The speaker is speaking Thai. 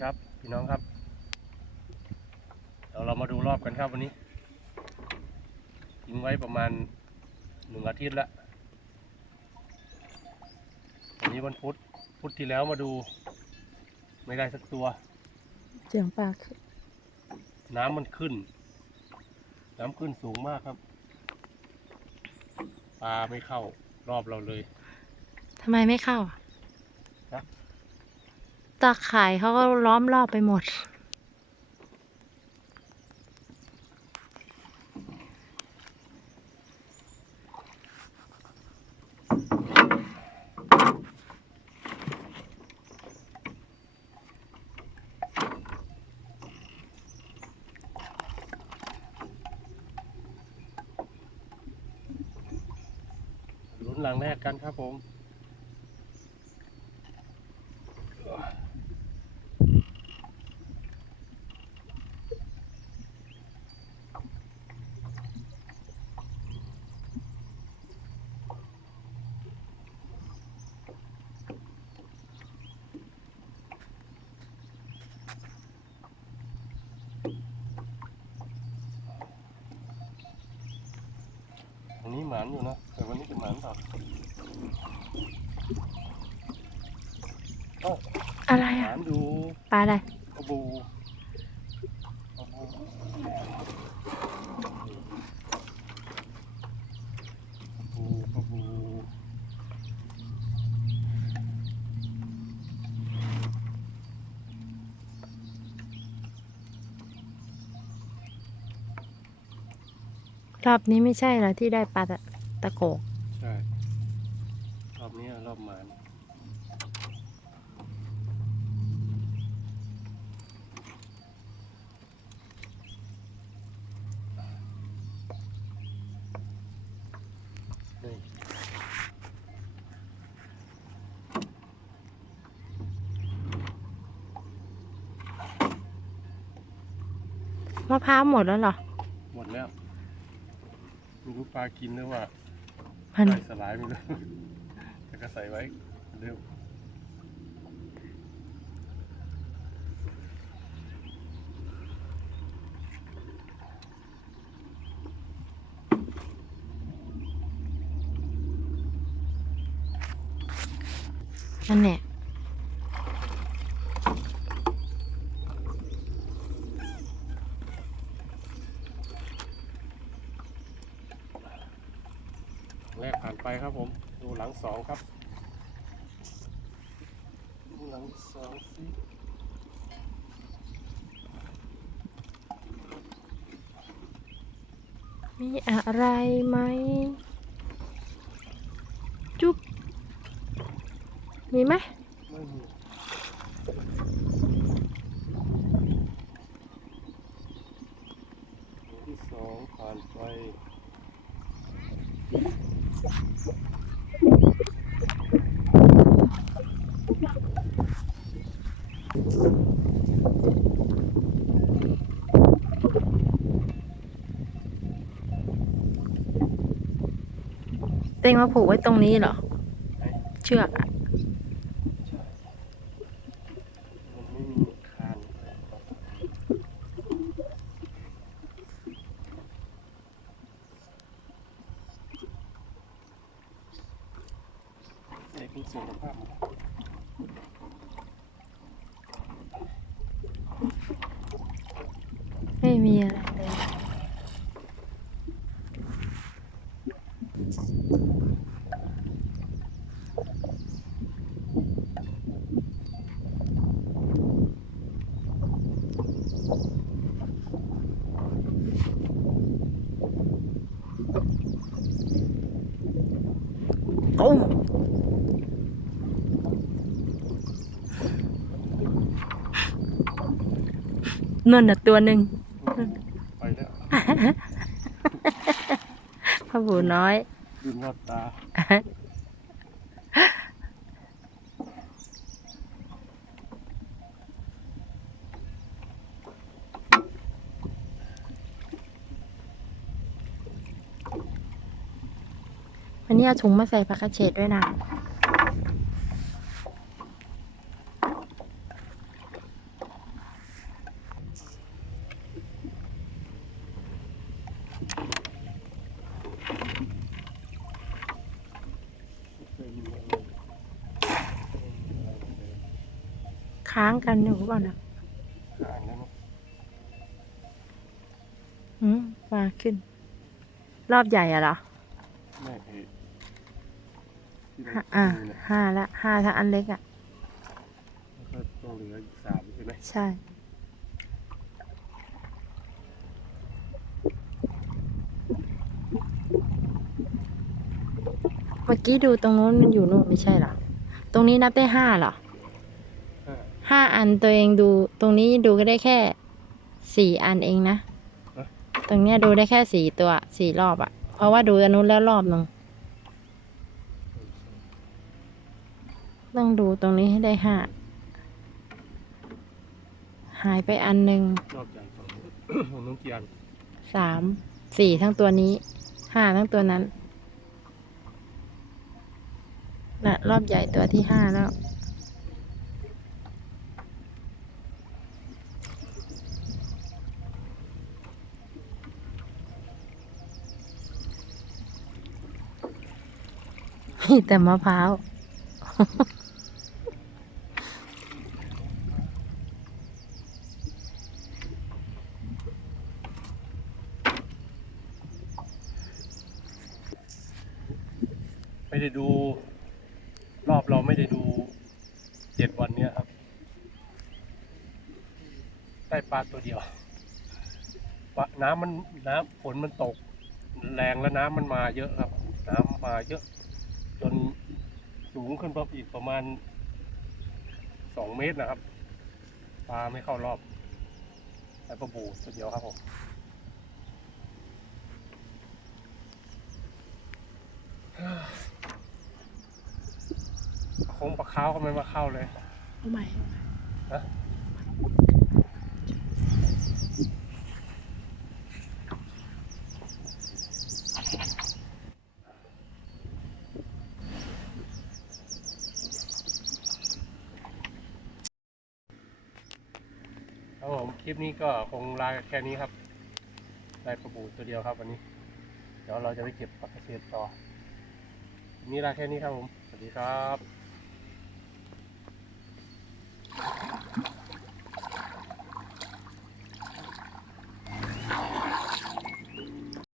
ครับ พี่น้องครับเดี๋ยวเรามาดูรอบกันครับวันนี้ทิ้งไว้ประมาณหนึ่งอาทิตย์ละวันนี้วันพุธพุธที่แล้วมาดู ไม่ได้สักตัว เสียงปลาคือน้ำมันขึ้น น้ำขึ้นสูงมากครับ ปลาไม่เข้ารอบเราเลยทำไมไม่เข้าอะฮะ ตาข่ายเขาก็ล้อมรอบไปหมด ลุ้นหลังแรกกันครับผมานอยู่นะ แต่วันนี้เป็นหมานเปล่าโอ้อะไรหอะมานอยู่ปลาอะไรกระบูกระบูกระบูกระบูรอบนี้ไม่ใช่เหรอที่ได้ปลาตะ ตะโกก ใช่ รอบนี้รอบหมานนี่มะพร้าวหมดแล้วเหรอ หมดแล้วไม่รู้ปลากินหรือว่า มันใส่สลายไม่รู้แต่ก็ใส่ไว้เร็วนั่นแหละ แรกผ่านไปครับผม ดูหลัง สองครับดูหลังสองสิมีอะไรไหม จุ๊บมีไหมไม่มีตัวที่สองผ่านไป เต็งมาผูกไว้ตรงนี้เหรอ เชือกอะใช่มันไม่มีคานเด็กมีสุขภาพ ไม่มีอะไรเลยตุ้ม นั่นน่ะตัวหนึ่งไปแล้วพ่อบูน้อยดื่มรอดตาวันนี้เอาถุงมาใส่ผักกระเฉดด้วยนะ ค้างกันอยู่ก่อนนะอ่านแล้วเนอะอืมมาขึ้น รอบใหญ่อะเหรอไม่เห็นที่เราห้าอ่าดูเนี่ยห้าละห้าถ้าอันเล็กอะแล้วก็ต้องเหลืออีกสามใช่ไหมใช่ เมื่อกี้ดูตรงนู้นมันอยู่นู่นไม่ใช่เหรอ ตรงนี้นับได้ห้าเหรอ ห้าห้าอันตัวเองดูตรงนี้ดูก็ได้แค่สี่อันเองนะ ตรงเนี้ยดูได้แค่สี่ตัวสี่รอบอะเพราะว่าดูอันนู้นแล้วรอบหนึ่งต้องดูตรงนี้ให้ได้ห้าหายไปอันหนึ่งนอกจากฝั่งนู้นฝั่งนู้นกี่อันสามสี่ทั้งตัวนี้ห้าทั้งตัวนั้นน่ะรอบใหญ่ตัวที่ห้าแล้ว มีแต่มะพร้าวไม่ได้ดู รอบเราไม่ได้ดูเจ็ดวันเนี้ยครับ ได้ปลาตัวเดียวปลาน้ำมันน้ำฝนมันตก แรงแล้วน้ำมันมาเยอะครับ น้ำมาเยอะ จนสูงขึ้นไปอีกประมาณสองเมตรนะครับปลาไม่เข้ารอบแต่ปลาบูตัวเดียวครับผมคงปลาขาวก็ไม่มาเข้าเลย เอาใหม่ฮะ ครับผม ค ลิปนี้ก็คงลาแค่นี้ครับ ได้ปลาบูตัวเดียวครับวันนี้ เดี๋ยวเราจะไปเก็บปลากระเชษตรต่อ นี่ลาแค่นี้ครับผม สวัสดีครับ